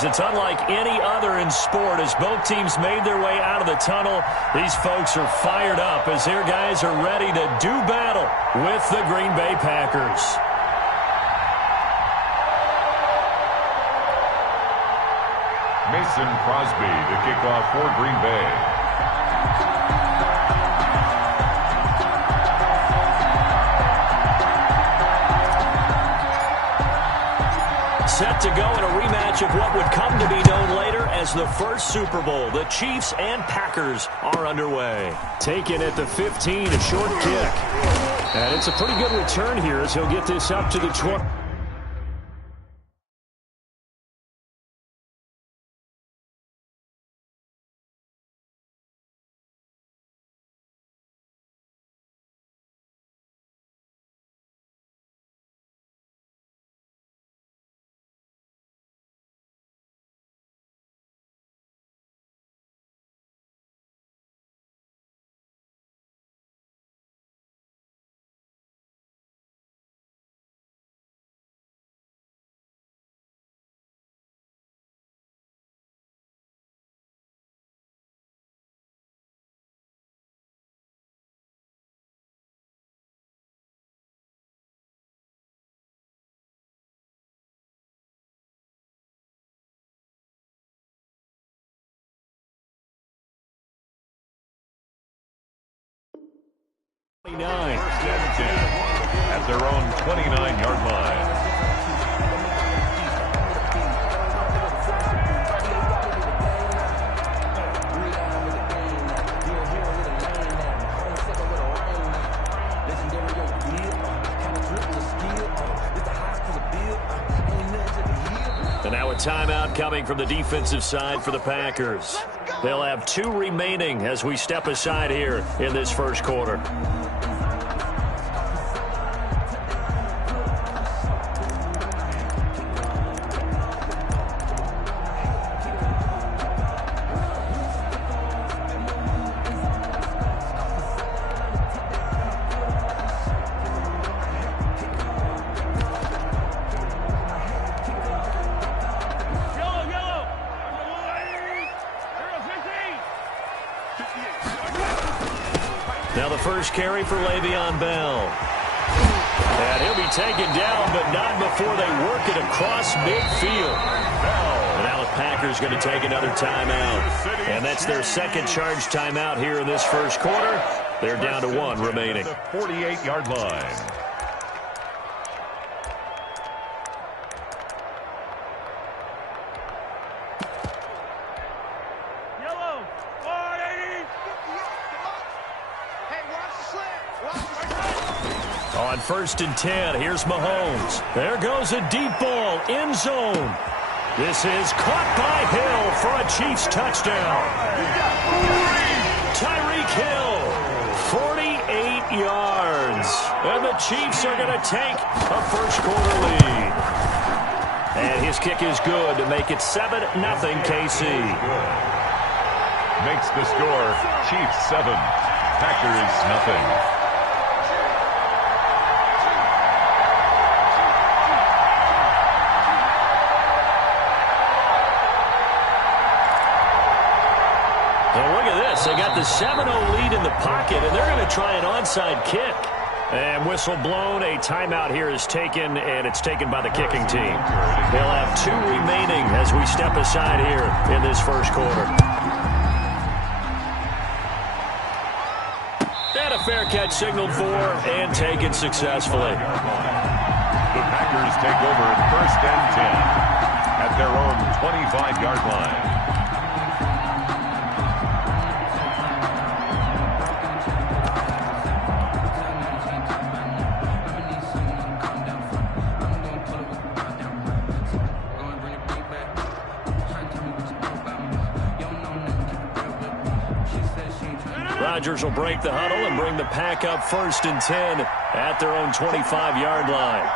guys. It's unlike any other in sport. As both teams made their way out of the tunnel, these folks are fired up as their guys are ready to do battle with the Green Bay Packers. Mason Crosby to kick off for Green Bay. Set to go in a rematch of what would come to be known later as the first Super Bowl. The Chiefs and Packers are underway. Taken at the 15, a short kick. And it's a pretty good return here as he'll get this up to the 20. First and 10 at their own 29-yard line. And now a timeout coming from the defensive side for the Packers. They'll have 2 remaining as we step aside here in this first quarter. Now the first carry for Le'Veon Bell. And he'll be taken down, but not before they work it across midfield. And now the Packers going to take another timeout. And that's their second charge timeout here in this first quarter. They're down to 1 remaining. The 48-yard line. On 1st and 10, here's Mahomes. There goes a deep ball, end zone. This is caught by Hill for a Chiefs touchdown. Tyreek Hill, 48 yards. And the Chiefs are going to take a first quarter lead. And his kick is good to make it 7-0 KC. Makes the score Chiefs 7, Packers 0. They got the 7-0 lead in the pocket, and they're going to try an onside kick. And whistle blown. A timeout here is taken, and it's taken by the kicking team. They'll have 2 remaining as we step aside here in this first quarter. And a fair catch signaled for and taken successfully. The Packers take over 1st and 10 at their own 25-yard line. Rodgers will break the huddle and bring the pack up 1st and 10 at their own 25-yard line.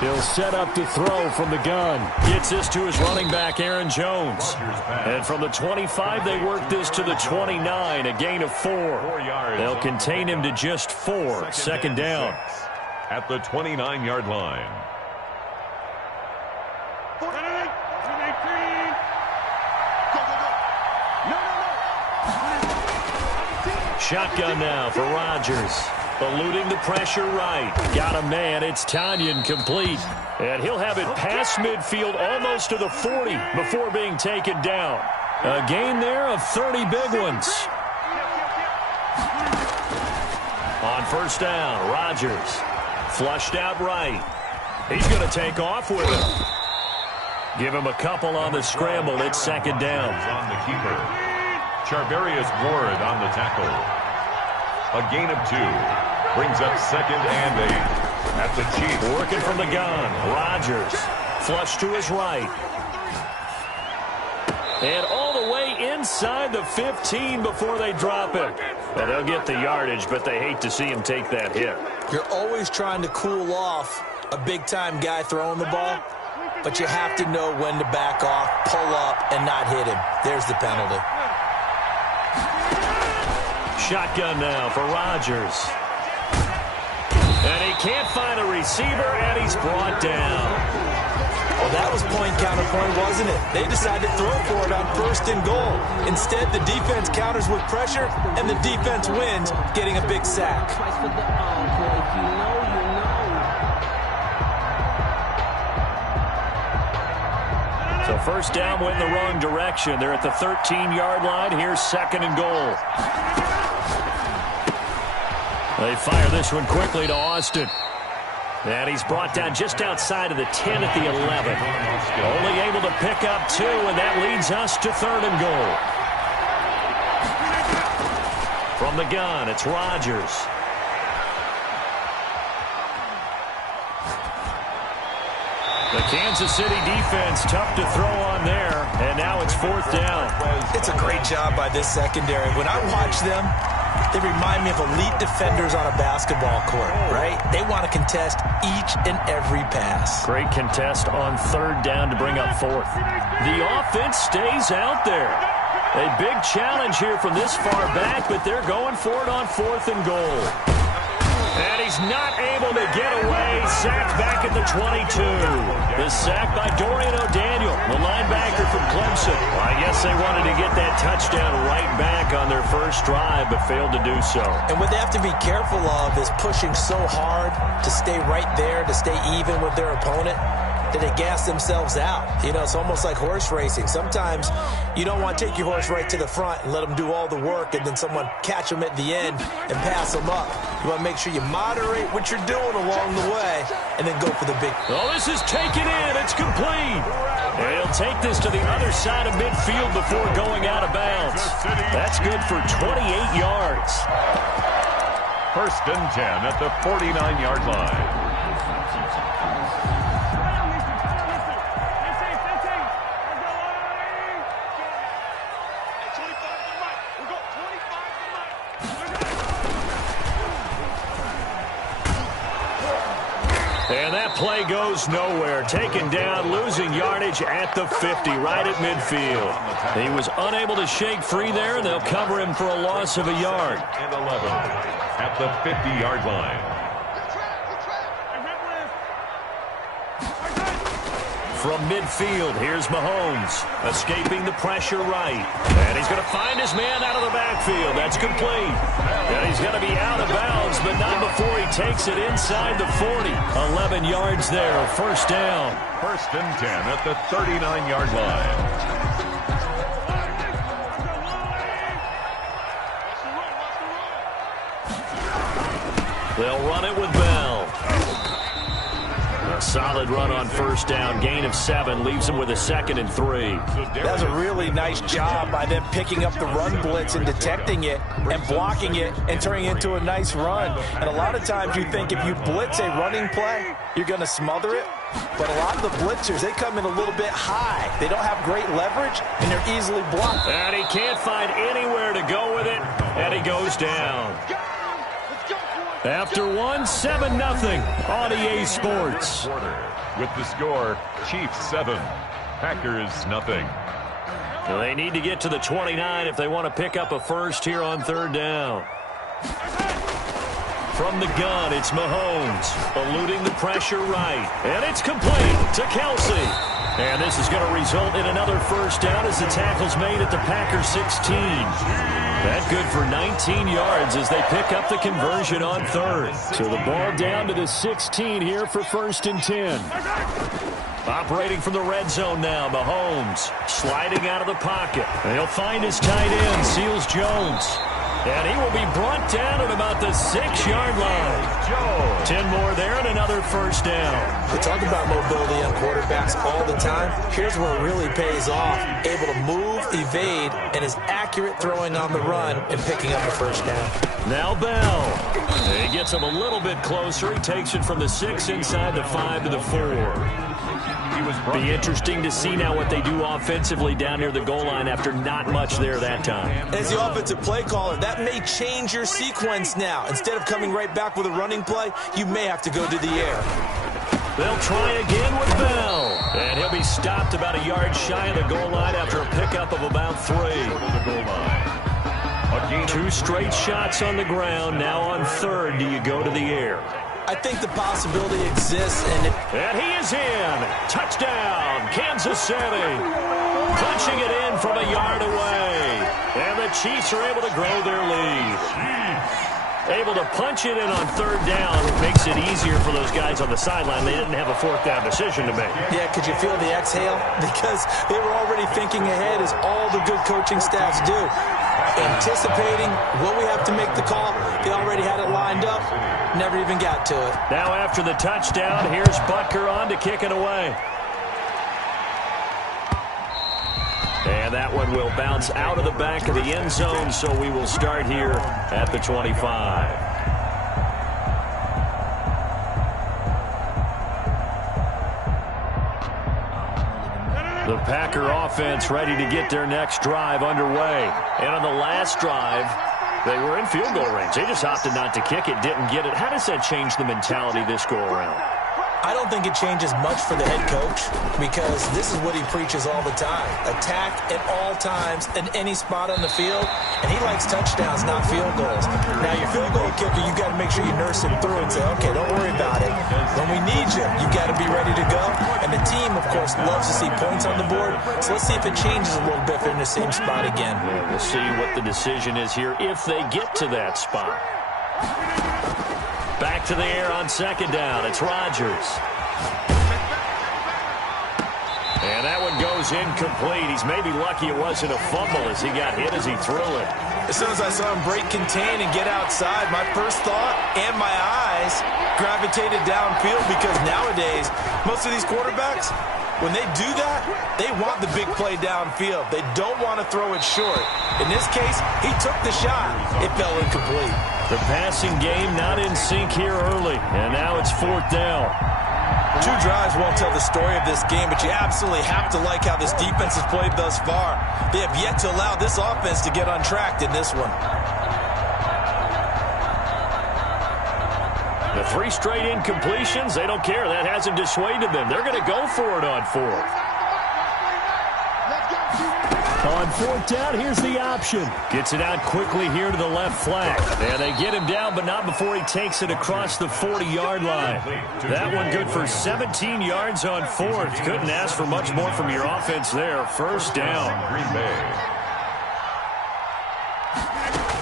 He'll set up to throw from the gun. Gets this to his running back, Aaron Jones. And from the 25, they work this to the 29, a gain of 4. They'll contain him to just 4, second down. at the 29-yard line. Shotgun now for Rodgers. Eluding the pressure right. Got a man. It's Tanyan complete. And he'll have it past midfield almost to the 40 before being taken down. A gain there of 30 big ones. On first down, Rodgers. Flushed out right. He's going to take off with it. Give him a couple on the scramble. It's second down. On the keeper. Charvarius Ward on the tackle. A gain of 2. Brings up second and 8 at the Chiefs. Working from the gun. Rodgers. Flush to his right. And all the way inside the 15 before they drop it. Well, they'll get the yardage, but they hate to see him take that hit. You're always trying to cool off a big-time guy throwing the ball, but you have to know when to back off, pull up, and not hit him. There's the penalty. Shotgun now for Rodgers. And he can't find a receiver, and he's brought down. Well, that was point-counterpoint, wasn't it? They decided to throw for it on first and goal. Instead, the defense counters with pressure, and the defense wins, getting a big sack. So first down went in the wrong direction. They're at the 13-yard line. Here's second and goal. They fire this one quickly to Austin. And he's brought down just outside of the 10 at the 11. Only able to pick up 2, and that leads us to third and goal. From the gun, it's Rodgers. The Kansas City defense tough to throw on there, and now it's fourth down. It's a great job by this secondary. When I watch them, they remind me of elite defenders on a basketball court, right? They want to contest each and every pass. Great contest on third down to bring up fourth. The offense stays out there. A big challenge here from this far back, but they're going for it on fourth and goal. And he's not able to get away. Sacked back at the 22. The sack by Dorian O'Daniel, the linebacker from Clemson. Well, I guess they wanted to get that touchdown right back on their first drive, but failed to do so. And what they have to be careful of is pushing so hard to stay right there, to stay even with their opponent, that they gas themselves out. You know, it's almost like horse racing. Sometimes you don't want to take your horse right to the front and let them do all the work, and then someone catch them at the end and pass them up. You want to make sure you moderate what you're doing along the way and then go for the big. Oh, this is taken in. It's complete. And he'll take this to the other side of midfield before going out of bounds. That's good for 28 yards. First and 10 at the 49-yard line. And that play goes nowhere. Taken down, losing yardage at the 50, right at midfield. He was unable to shake free there, and they'll cover him for a loss of a yard. And 11 at the 50-yard line. From midfield, here's Mahomes, escaping the pressure right. And he's going to find his man out of the backfield. That's complete. And he's going to be out of bounds, but not before he takes it inside the 40. 11 yards there, first down. First and 10 at the 39-yard line. They'll run it with Bell. A solid run on first down. Gain of 7 leaves them with a second and 3. That's a really nice job by them picking up the run blitz and detecting it and blocking it and turning it into a nice run. And a lot of times you think if you blitz a running play, you're going to smother it. But a lot of the blitzers, they come in a little bit high. They don't have great leverage, and they're easily blocked. And he can't find anywhere to go with it, and he goes down. After 1, 7-0 on EA Sports. With the score, Chiefs 7, Packers nothing. Well, they need to get to the 29 if they want to pick up a first here on third down. From the gun, it's Mahomes, eluding the pressure right. And it's complete to Kelsey. And this is going to result in another first down as the tackle's made at the Packers 16. That good for 19 yards as they pick up the conversion on third. So the ball down to the 16 here for 1st and 10. Operating from the red zone now, Mahomes sliding out of the pocket. And he'll find his tight end, Seals Jones. And he will be brought down at about the 6-yard line. 10 more there and another first down. We talk about mobility on quarterbacks all the time. Here's where it really pays off. Able to move, evade, and is accurate throwing on the run and picking up a first down. Now Bell. He gets him a little bit closer. He takes it from the 6 inside the 5 to the 4. Be interesting to see now what they do offensively down near the goal line after not much there that time. As the offensive play caller, that may change your sequence now. Instead of coming right back with a running play, you may have to go to the air. They'll try again with Bell. And he'll be stopped about a yard shy of the goal line after a pickup of about 3. Two straight shots on the ground. Now on third, do you go to the air? I think the possibility exists. And he is in. Touchdown, Kansas City. Punching it in from a yard away. And the Chiefs are able to grow their lead. Able to punch it in on third down. Makes it easier for those guys on the sideline. They didn't have a fourth down decision to make. Yeah, could you feel the exhale? Because they were already thinking ahead, as all the good coaching staffs do. Anticipating what we have to make the call. They already had it lined up. Never even got to it. Now after the touchdown, here's Butker on to kick it away. And that one will bounce out of the back of the end zone, so we will start here at the 25. The Packer offense ready to get their next drive underway. And on the last drive, they were in field goal range. They just opted not to kick it, didn't get it. How does that change the mentality this go-around? I don't think it changes much for the head coach, because this is what he preaches all the time. Attack at all times in any spot on the field, and he likes touchdowns, not field goals. Now, your field goal kicker, you got to make sure you nurse him through and say, okay, don't worry about it. When we need you, you got to be ready to go. And the team, of course, loves to see points on the board, so let's see if it changes a little bit if they're in the same spot again. Yeah, we'll see what the decision is here if they get to that spot. Back to the air on second down. It's Rodgers. And that one goes incomplete. He's maybe lucky it wasn't a fumble as he got hit as he threw it. As soon as I saw him break contain and get outside, my first thought and my eyes gravitated downfield, because nowadays, most of these quarterbacks, when they do that, they want the big play downfield. They don't want to throw it short. In this case, he took the shot. It fell incomplete. The passing game not in sync here early, and now it's fourth down. Two drives won't tell the story of this game, but you absolutely have to like how this defense has played thus far. They have yet to allow this offense to get untracked in this one. The 3 straight incompletions, they don't care. That hasn't dissuaded them. They're going to go for it on fourth. On fourth down, here's the option. Gets it out quickly here to the left flank. And they get him down, but not before he takes it across the 40-yard line. That one good for 17 yards on fourth. Couldn't ask for much more from your offense there. First down. Green Bay.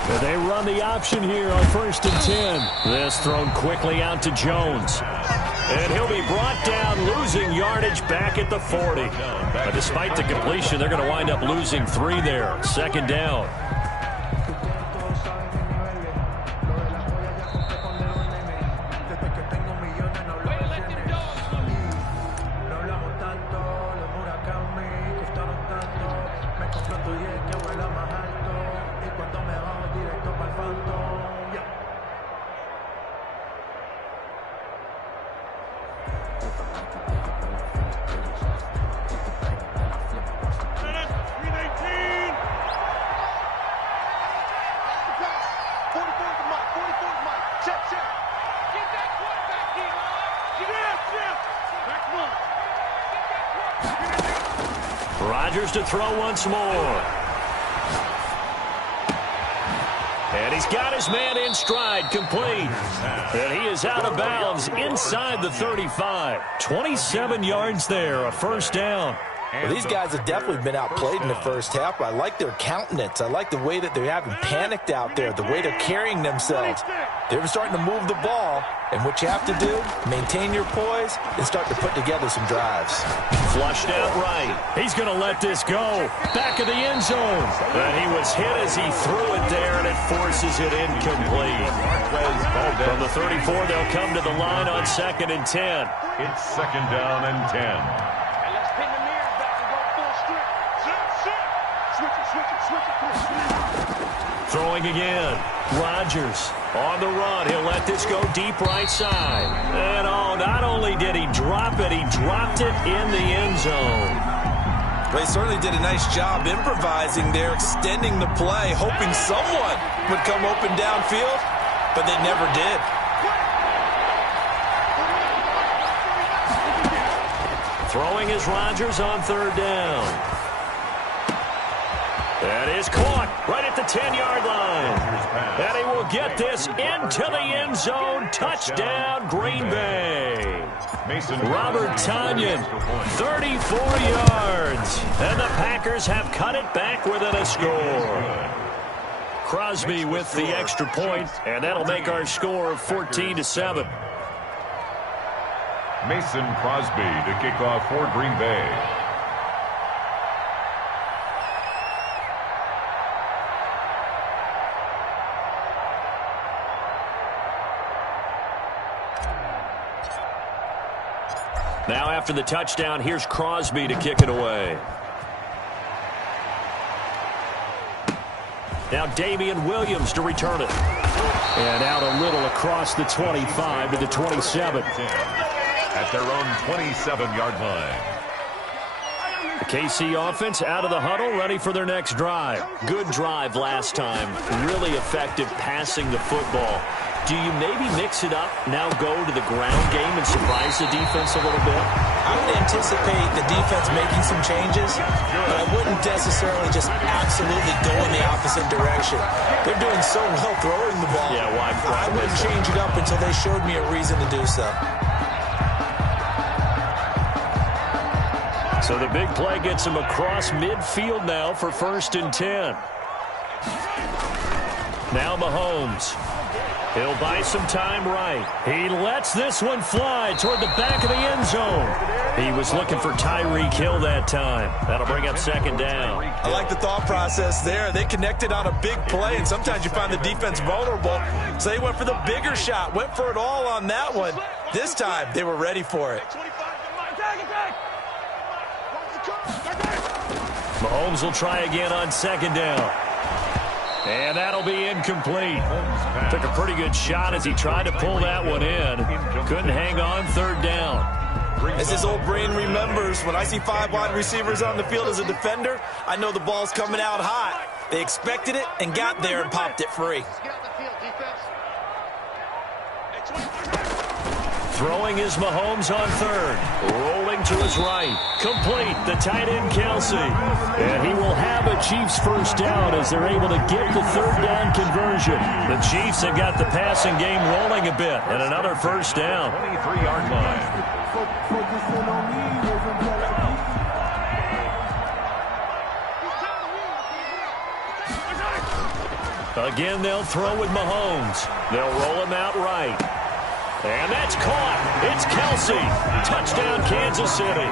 But they run the option here on 1st and 10. This thrown quickly out to Jones. And he'll be brought down, losing yardage back at the 40. But despite the completion, they're going to wind up losing 3 there. Second down. Rodgers to throw once more. And he's got his man in stride, complete. And he is out of bounds inside the 35. 27 yards there, a first down. Well, these guys have definitely been outplayed in the first half, but I like their countenance. I like the way that they're having panicked out there, the way they're carrying themselves. They're starting to move the ball, and what you have to do, maintain your poise and start to put together some drives. Flushed out right. He's going to let this go. Back of the end zone. And he was hit as he threw it there, and it forces it incomplete. From the 34, they'll come to the line on 2nd and 10. It's 2nd down and 10. Throwing again. Rodgers on the run. He'll let this go deep right side. And not only did he drop it, he dropped it in the end zone. Well, he certainly did a nice job improvising there, extending the play, hoping someone would come open downfield, but they never did. Throwing is Rodgers on 3rd down. That is caught right at the 10-yard line. And he will get this into the end zone. Touchdown, Green Bay. Robert Tonyan, 34 yards. And the Packers have cut it back within a score. Crosby with the extra point, and that'll make our score 14-7. Mason Crosby to kick off for Green Bay. Now after the touchdown, here's Crosby to kick it away. Now Damian Williams to return it. And out a little across the 25 to the 27. At their own 27-yard line. The KC offense out of the huddle, ready for their next drive. Good drive last time. Really effective passing the football. Do you maybe mix it up, now go to the ground game and surprise the defense a little bit? I would anticipate the defense making some changes, but I wouldn't necessarily just absolutely go in the opposite direction. They're doing so well throwing the ball. Yeah, why I wouldn't change it up until they showed me a reason to do so. So the big play gets him across midfield now for 1st and 10. Now Mahomes. He'll buy some time right. He lets this one fly toward the back of the end zone. He was looking for Tyreek Hill that time. That'll bring up 2nd down. I like the thought process there. They connected on a big play, and sometimes you find the defense vulnerable. So they went for the bigger shot, went for it all on that one. This time, they were ready for it. Mahomes will try again on 2nd down. And that'll be incomplete. Took a pretty good shot as he tried to pull that one in. Couldn't hang on 3rd down. As his old brain remembers, when I see 5 wide receivers on the field as a defender, I know the ball's coming out hot. They expected it and got there and popped it free. Throwing is Mahomes on 3rd. Rolling to his right. Complete. The tight end, Kelsey. And he will have a Chiefs first down as they're able to get the 3rd down conversion. The Chiefs have got the passing game rolling a bit. And another first down. 23-yard line. Again, they'll throw with Mahomes. They'll roll him out right. And that's caught. It's Kelsey. Touchdown, Kansas City.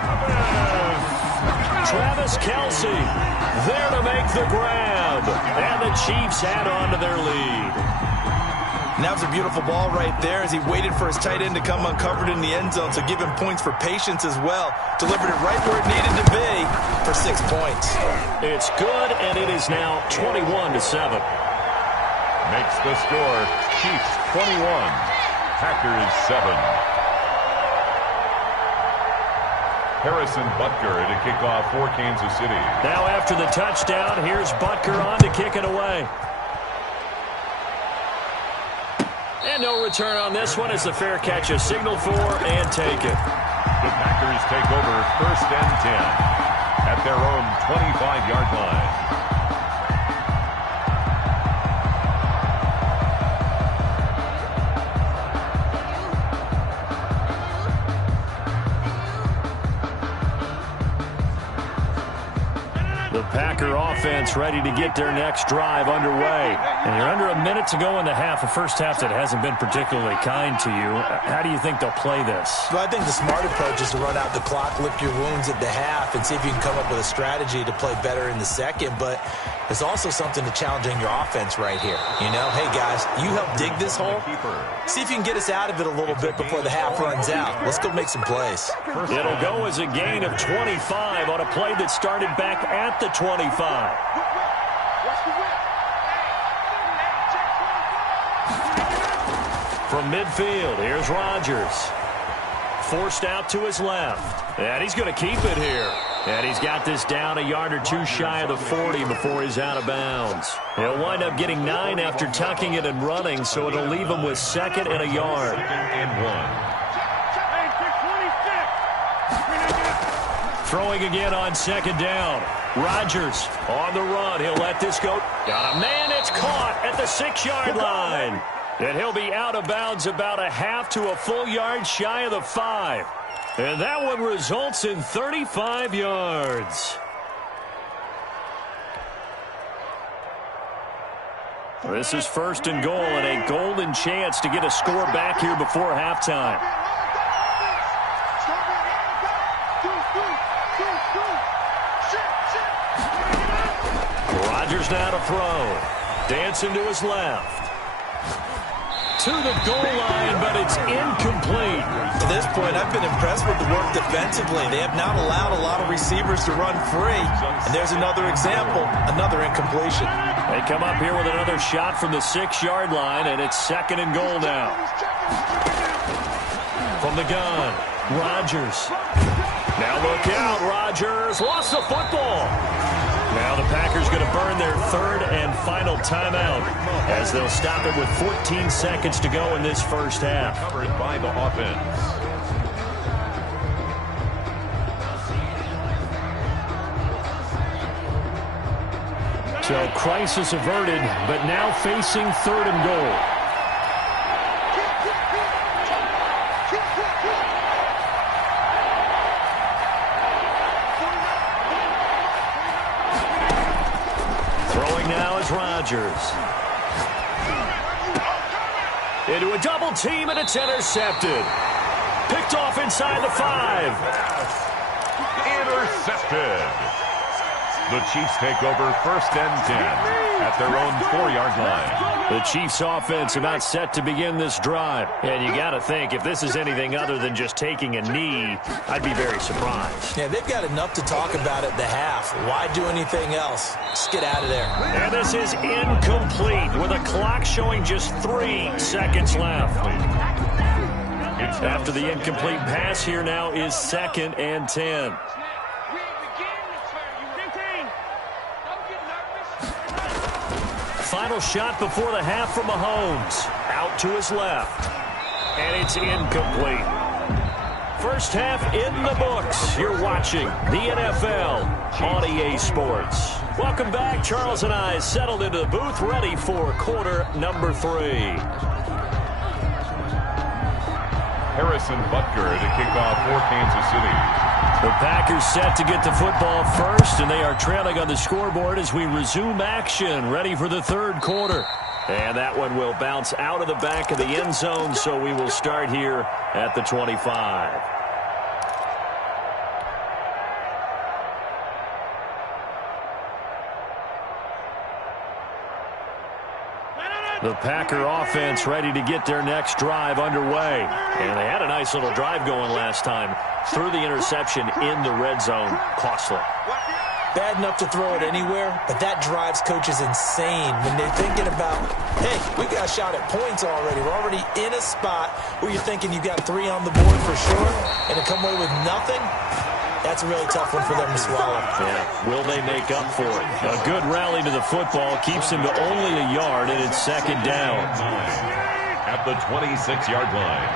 Travis Kelsey there to make the grab. And the Chiefs add on to their lead. And that was a beautiful ball right there as he waited for his tight end to come uncovered in the end zone. So give him points for patience as well. Delivered it right where it needed to be for 6 points. It's good, and it is now 21-7. Makes the score Chiefs 21. Packers 7. Harrison Butker to kick off for Kansas City. Now after the touchdown, here's Butker on to kick it away. And no return on this one as the fair catch is signaled for and taken. The Packers take over 1st and 10 at their own 25-yard line. The Packer offense ready to get their next drive underway. And you're under a minute to go in the half, a first half that hasn't been particularly kind to you. How do you think they'll play this? Well, I think the smart approach is to run out the clock, lick your wounds at the half, and see if you can come up with a strategy to play better in the second. But there's also something to challenging your offense right here. You know, hey, guys, you help dig this hole. See if you can get us out of it a little bit before the half runs out. Let's go make some plays. It'll go as a gain of 25 on a play that started back at the 25. From midfield, here's Rodgers. Forced out to his left. And he's going to keep it here. And he's got this down a yard or two shy of the 40 before he's out of bounds. He'll wind up getting 9 after tucking it and running, so it'll leave him with 2nd and a yard. 2nd and 1. Throwing again on 2nd down. Rodgers on the run. He'll let this go. Got a man. It's caught at the 6-yard line. And he'll be out of bounds about a half to a full yard shy of the 5. And that one results in 35 yards. This is 1st and goal and a golden chance to get a score back here before halftime. Rodgers now to throw. Dancing to his left. To the goal line, but it's incomplete. To this point, I've been impressed with the work defensively. They have not allowed a lot of receivers to run free. And there's another example, another incompletion. They come up here with another shot from the 6-yard line, and it's 2nd and goal now. From the gun, Rodgers. Now look out, Rodgers lost the football. Now the Packers going to burn their 3rd and final timeout as they'll stop it with 14 seconds to go in this first half. Covered by the offense. So crisis averted, but now facing 3rd and goal. Rodgers. Into a double team, and it's intercepted. Picked off inside the 5. Intercepted. The Chiefs take over 1st and 10 at their own 4-yard line. The Chiefs offense about set to begin this drive. And you got to think, if this is anything other than just taking a knee, I'd be very surprised. Yeah, they've got enough to talk about at the half. Why do anything else? Just get out of there. And this is incomplete with a clock showing just 3 seconds left. After the incomplete pass, here now is 2nd and 10. Final shot before the half from Mahomes. Out to his left. And it's incomplete. First half in the books. You're watching the NFL on EA Sports. Welcome back. Charles and I settled into the booth, ready for quarter number 3. Harrison Butker to kick off for Kansas City. The Packers set to get the football first, and they are trailing on the scoreboard as we resume action, ready for the 3rd quarter. And that one will bounce out of the back of the end zone, so we will start here at the 25. The Packer offense ready to get their next drive underway. And they had a nice little drive going last time. Threw the interception in the red zone. Costly. Bad enough to throw it anywhere, but that drives coaches insane when they're thinking about, hey, we got a shot at points already. We're already in a spot where you're thinking you got 3 on the board for sure, and to come away with nothing, that's a really tough one for them to swallow. Yeah. Will they make up for it? A good rally to the football keeps them to only a yard, and it's 2nd down. At the 26-yard line.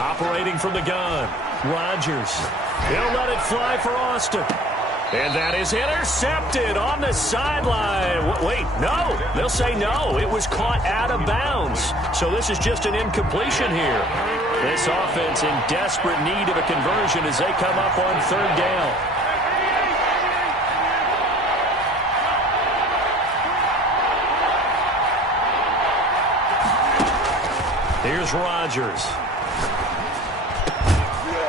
Operating from the gun, Rodgers. He'll let it fly for Austin. And that is intercepted on the sideline. Wait, no. They'll say no. It was caught out of bounds. So this is just an incompletion here. This offense in desperate need of a conversion as they come up on third down. Here's Rodgers.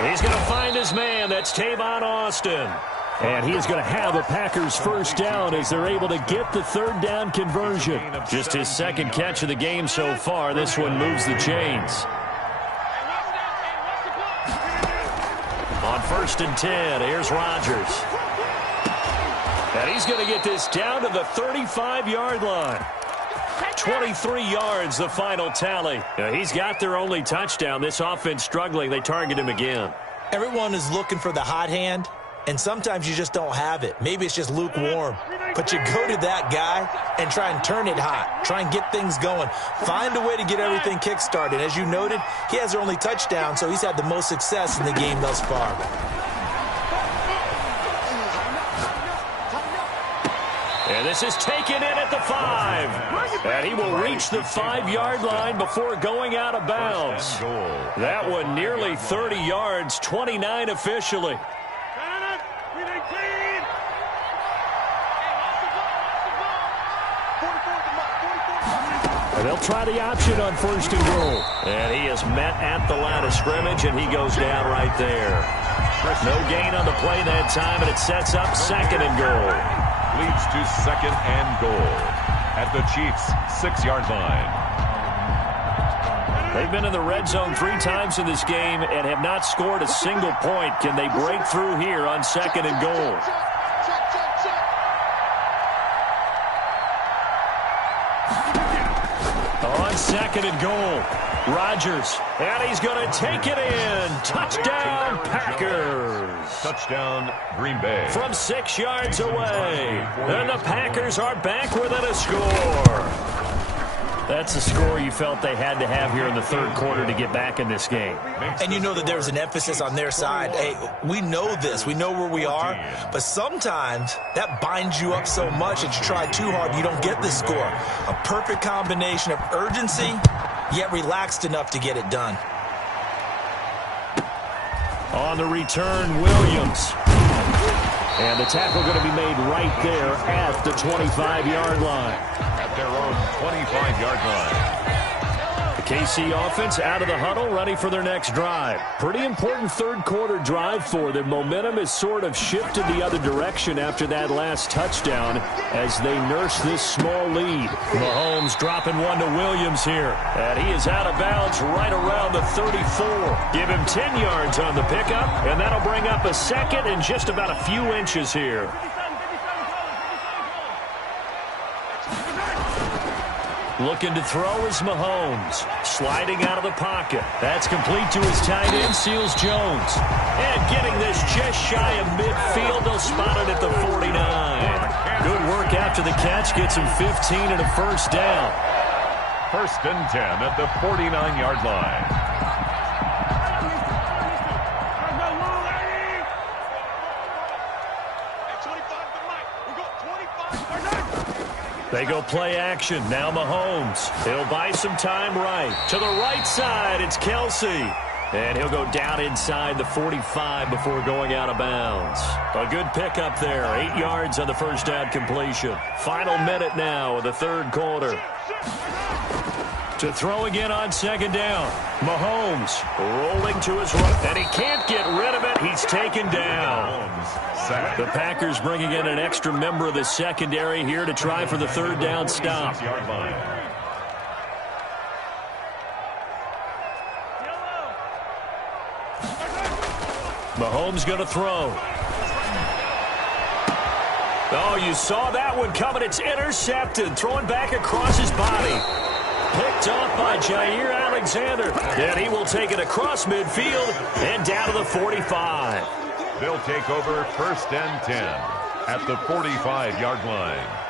He's going to find his man. That's Tavon Austin. And he is going to have a Packers first down as they're able to get the third down conversion. Just his second catch of the game so far. This one moves the chains. On 1st and 10, here's Rodgers. And he's going to get this down to the 35-yard line. 23 yards, the final tally. He's got their only touchdown. This offense struggling. They target him again. Everyone is looking for the hot hand, and sometimes you just don't have it. Maybe it's just lukewarm. But you go to that guy and try and turn it hot. Try and get things going. Find a way to get everything kick-started. As you noted, he has their only touchdown, so he's had the most success in the game thus far. And this is taken in at the 5. And he will reach the 5-yard line before going out of bounds. That one nearly 30 yards, 29 officially. And they'll try the option on 1st and goal. And he is met at the line of scrimmage, and he goes down right there. No gain on the play that time, and it sets up 2nd and goal. Leads to 2nd and goal at the Chiefs' 6-yard line. They've been in the red zone 3 times in this game and have not scored a single point. Can they break through here on 2nd and goal? On 2nd and goal, Rodgers, and he's going to take it in. Touchdown, Packers. Touchdown, Green Bay. From 6 yards away, and the Packers are back within a score. That's a score you felt they had to have here in the 3rd quarter to get back in this game. And you know that there's an emphasis on their side. Hey, we know this. We know where we are. But sometimes that binds you up so much that you try too hard, you don't get the score. A perfect combination of urgency, yet relaxed enough to get it done. On the return, Williams. And the tackle going to be made right there at the 25-yard line. At their own 25-yard line. The KC offense out of the huddle, ready for their next drive. Pretty important 3rd quarter drive for them. Momentum has sort of shifted the other direction after that last touchdown as they nurse this small lead. Mahomes dropping one to Williams here. And he is out of bounds right around the 34. Give him 10 yards on the pickup, and that'll bring up a 2nd and just about a few inches here. Looking to throw is Mahomes. Sliding out of the pocket. That's complete to his tight end, Seals Jones. And getting this just shy of midfield. They'll spot it at the 49. Good work after the catch. Gets him 15 and a first down. 1st and 10 at the 49-yard line. They go play action. Now Mahomes. He'll buy some time right. To the right side, it's Kelsey. And he'll go down inside the 45 before going out of bounds. A good pickup there. 8 yards on the first down completion. Final minute now of the 3rd quarter. To throw again on 2nd down. Mahomes rolling to his right. And he can't get rid of it. He's taken down. The Packers bringing in an extra member of the secondary here to try for the 3rd down stop. Mahomes going to throw. Oh, you saw that one coming. It's intercepted. Throwing back across his body. Picked off by Jair Alexander. And he will take it across midfield and down to the 45. They'll take over 1st and 10 at the 45-yard line.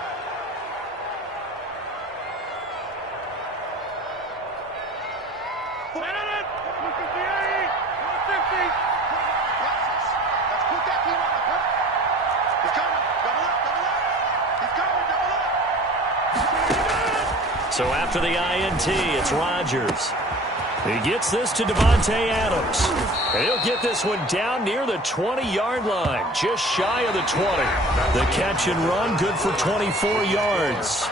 So after the INT, it's Rodgers. He gets this to Devontae Adams. And he'll get this one down near the 20-yard line, just shy of the 20. The catch and run, good for 24 yards.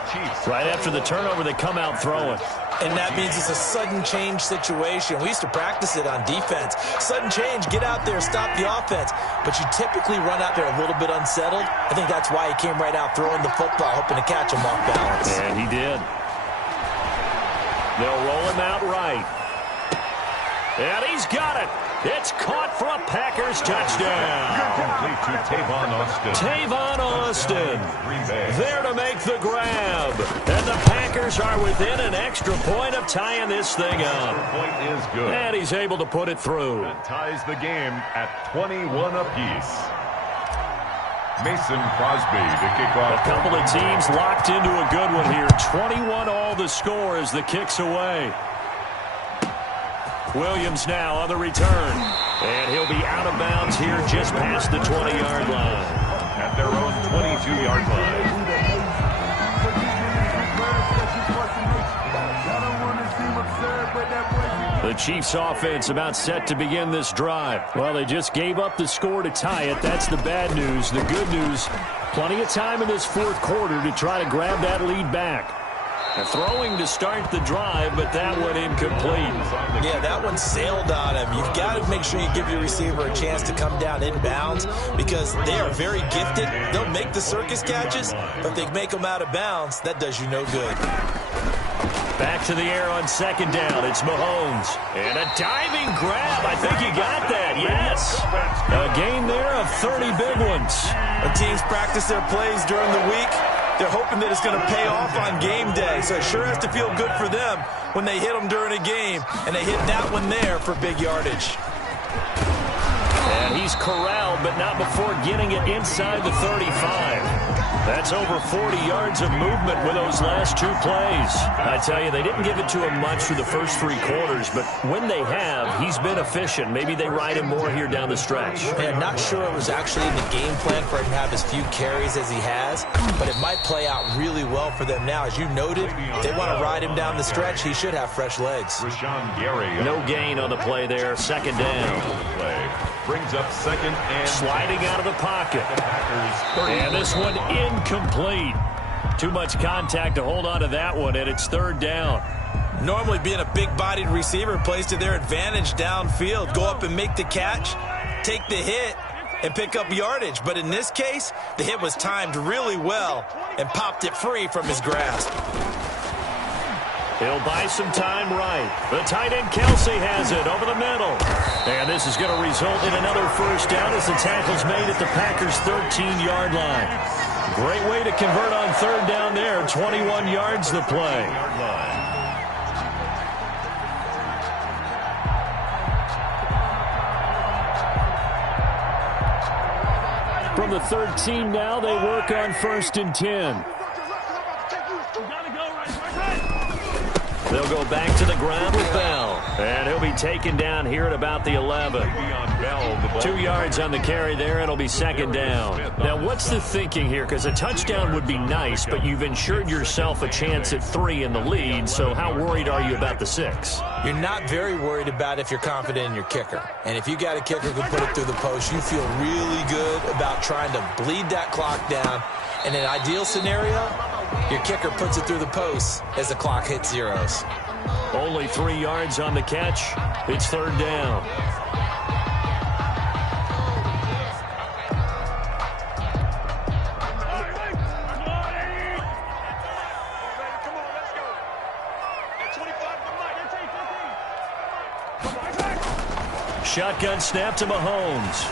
Right after the turnover, they come out throwing. And that means it's a sudden change situation. We used to practice it on defense. Sudden change, get out there, stop the offense. But you typically run out there a little bit unsettled. I think that's why he came right out throwing the football, hoping to catch him off balance. And he did. They'll roll him out right. And he's got it. It's caught for a Packers touchdown. Complete to Tavon Austin. Tavon Austin there to make the grab. And the Packers are within an extra point of tying this thing up. Point is good. And he's able to put it through. That ties the game at 21 apiece. Mason Crosby to kick off. A couple of teams locked into a good one here. 21 all the score as the kick's away. Williams now on the return. And he'll be out of bounds here just past the 20-yard line. At their own 22-yard line. The Chiefs offense about set to begin this drive. Well, they just gave up the score to tie it. That's the bad news. The good news, plenty of time in this fourth quarter to try to grab that lead back. Throwing to start the drive, but that one incomplete. Yeah, that one sailed on him. You've got to make sure you give your receiver a chance to come down inbounds because they are very gifted. They'll make the circus catches, but if they make them out of bounds, that does you no good. Back to the air on second down. It's Mahomes. And a diving grab. I think he got that. Yes. A gain there of 30 big ones. When teams practice their plays during the week, they're hoping that it's going to pay off on game day. So it sure has to feel good for them when they hit them during a game. And they hit that one there for big yardage. And he's corralled, but not before getting it inside the 35. That's over 40 yards of movement with those last two plays. I tell you, they didn't give it to him much through the first three quarters, but when they have, he's been efficient. Maybe they ride him more here down the stretch. Man, not sure it was actually in the game plan for him to have as few carries as he has, but it might play out really well for them now. As you noted, if they want to ride him down the stretch, he should have fresh legs. No gain on the play there. Second down. Brings up second and sliding out of the pocket. And this one incomplete. Too much contact to hold on to that one, and it's third down. Normally being a big-bodied receiver plays to their advantage downfield. Go up and make the catch, take the hit, and pick up yardage. But in this case, the hit was timed really well and popped it free from his grasp. He'll buy some time right. The tight end Kelsey has it over the middle. And this is going to result in another first down as the tackle's made at the Packers' 13-yard line. Great way to convert on third down there. 21 yards the play. From the 13 now, they work on 1st and 10. They'll go back to the ground with Bell. And he'll be taken down here at about the 11. 2 yards on the carry there. It'll be second down. Now, what's the thinking here? Because a touchdown would be nice, but you've ensured yourself a chance at 3 in the lead. So how worried are you about the 6? You're not very worried about if you're confident in your kicker. And if you got a kicker who can put it through the post, you feel really good about trying to bleed that clock down. In an ideal scenario, your kicker puts it through the post as the clock hits zeros. Only 3 yards on the catch. It's third down. Shotgun snap to Mahomes.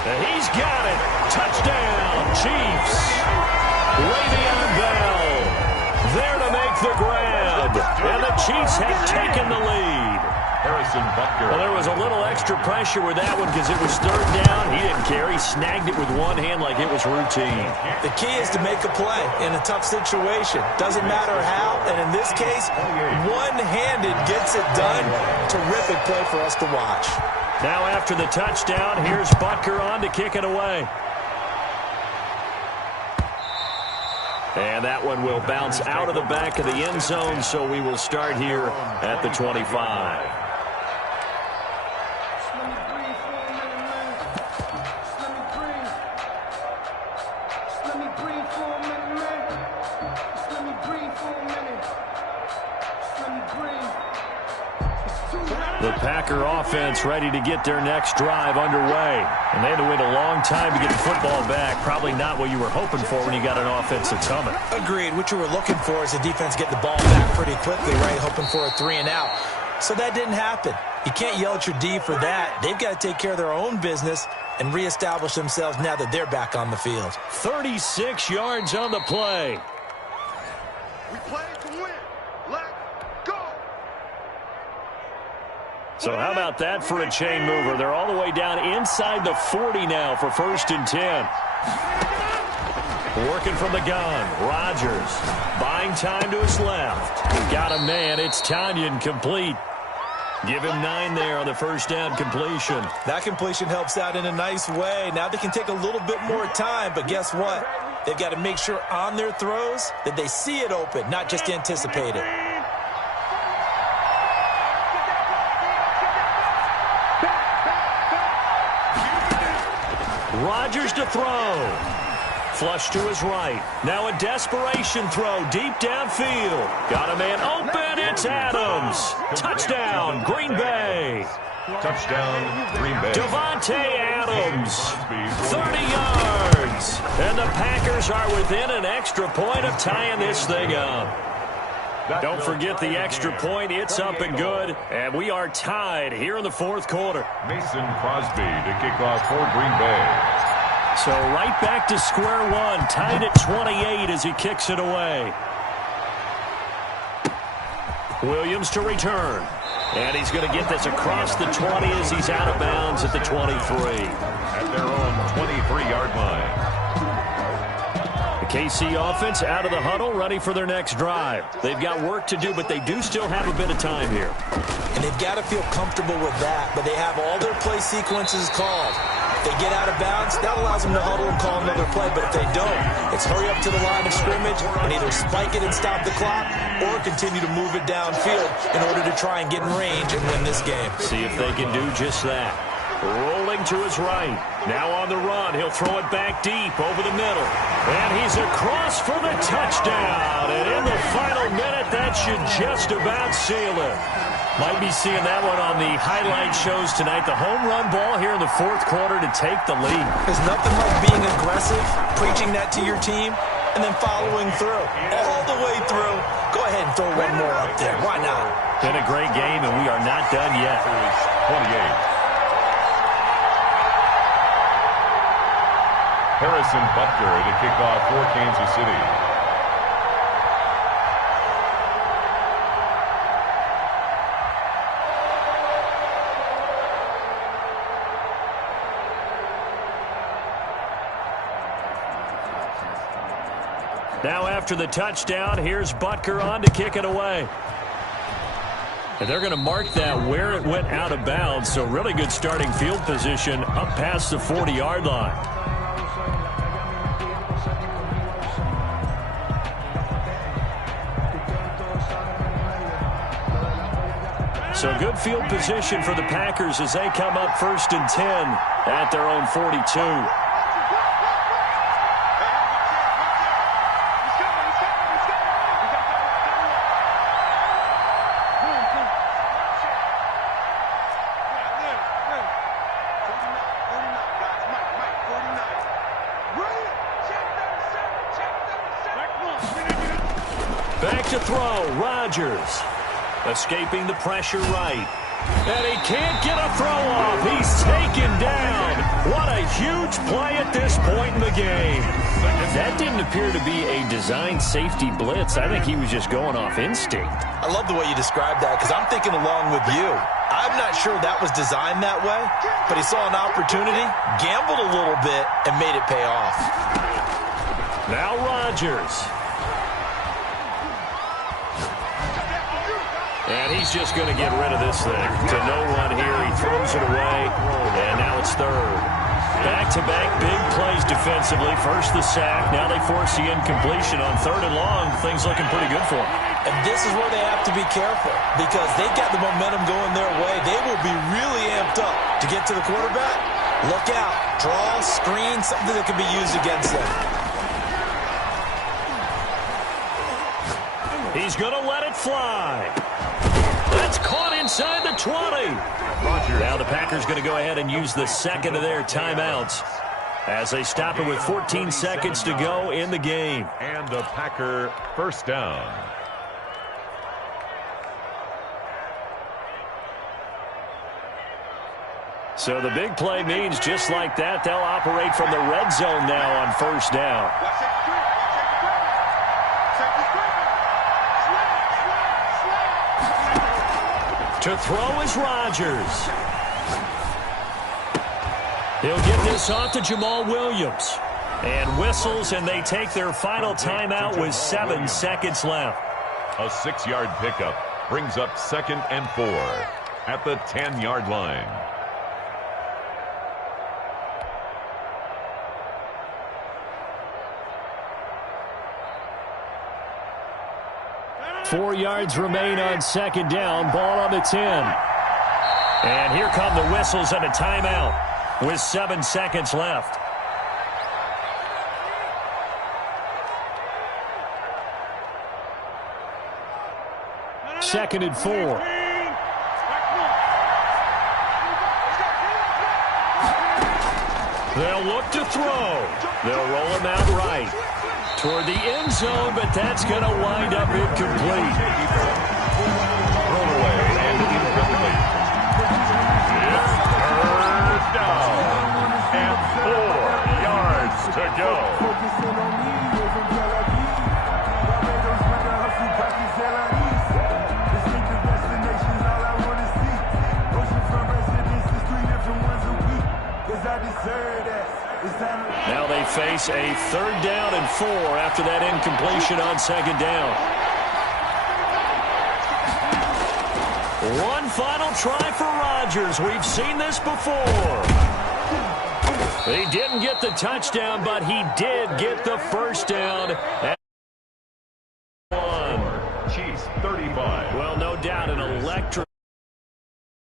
And he's got it. Touchdown, Chiefs. Le'Veon Bell there to make the grab. And the Chiefs have taken the lead. Harrison Butker. Well, there was a little extra pressure with that one because it was third down. He didn't care. He snagged it with one hand like it was routine. The key is to make a play in a tough situation. Doesn't matter how. And in this case, one-handed gets it done. Terrific play for us to watch. Now after the touchdown, here's Butker on to kick it away. And that one will bounce out of the back of the end zone, so we will start here at the 25. The Packer offense ready to get their next drive underway. And they had to wait a long time to get the football back. Probably not what you were hoping for when you got an offense that's coming. Agreed. What you were looking for is the defense get the ball back pretty quickly, right? Hoping for a 3 and out. So that didn't happen. You can't yell at your D for that. They've got to take care of their own business and reestablish themselves now that they're back on the field. 36 yards on the play. We play to win. Let's go. So how about that for a chain mover? They're all the way down inside the 40 now for 1st and 10. Working from the gun, Rodgers buying time to his left. Got a man, it's Tanyan complete. Give him 9 there on the first down completion. That completion helps out in a nice way. Now they can take a little bit more time, but guess what? They've got to make sure on their throws that they see it open, not just anticipate it. Rodgers to throw. Flush to his right. Now a desperation throw deep downfield. Got a man open. It's Adams. Touchdown, Green Bay. Touchdown, Green Bay. Devontae Adams, 30 yards. And the Packers are within an extra point of tying this thing up. Don't forget the extra point. It's up and good. And we are tied here in the 4th quarter. Mason Crosby to kick off for Green Bay. So right back to square one. Tied at 28 as he kicks it away. Williams to return. And he's going to get this across the 20 as he's out of bounds at the 23. At their own 23-yard line. KC offense out of the huddle, ready for their next drive. They've got work to do, but they do still have a bit of time here. And they've got to feel comfortable with that, but they have all their play sequences called. If they get out of bounds, that allows them to huddle and call another play, but if they don't, it's hurry up to the line of scrimmage and either spike it and stop the clock or continue to move it downfield in order to try and get in range and win this game. See if they can do just that. Rolling to his right. Now on the run. He'll throw it back deep over the middle. And he's across for the touchdown. And in the final minute, that should just about seal it. Might be seeing that one on the highlight shows tonight. The home run ball here in the 4th quarter to take the lead. There's nothing like being aggressive, preaching that to your team, and then following through. All the way through. Go ahead and throw one more up there. Why not? Been a great game, and we are not done yet. 28. Harrison Butker to kick off for Kansas City. Now after the touchdown, here's Butker on to kick it away. And they're going to mark that where it went out of bounds, so really good starting field position up past the 40-yard line. So good field position for the Packers as they come up 1st and 10 at their own 42. Back to throw, Rodgers. Escaping the pressure right. And he can't get a throw off. He's taken down. What a huge play at this point in the game. That didn't appear to be a designed safety blitz. I think he was just going off instinct. I love the way you described that because I'm thinking along with you. I'm not sure that was designed that way, but he saw an opportunity, gambled a little bit, and made it pay off. Now Rodgers. And he's just going to get rid of this thing. To no one here. He throws it away. And now it's 3rd. Back-to-back big plays defensively. First the sack. Now they force the incompletion on 3rd and long. Things looking pretty good for them. And this is where they have to be careful because they've got the momentum going their way. They will be really amped up to get to the quarterback. Look out. Draw, screen, something that can be used against them. He's going to let it fly. That's caught inside the 20. Now the Packers going to go ahead and use the second of their timeouts as they stop it with 14 seconds to go in the game. And the Packer first down. So the big play means just like that, they'll operate from the red zone now on first down. To throw is Rodgers. He'll get this off to Jamal Williams. And whistles, and they take their final timeout with 7 seconds left. A 6-yard pickup brings up 2nd and 4 at the 10-yard line. Four yards remain on second down. Ball on the 10. And here come the whistles and a timeout with 7 seconds left. Second and 4. They'll look to throw. They'll roll him out right toward the end zone, but that's going to wind up incomplete. Thrown away and incomplete. It's third down and 4 yards to go. Now they face a 3rd down and 4 after that incompletion on second down. One final try for Rodgers. We've seen this before. He didn't get the touchdown, but he did get the first down. Chiefs 35. Well, no doubt an electric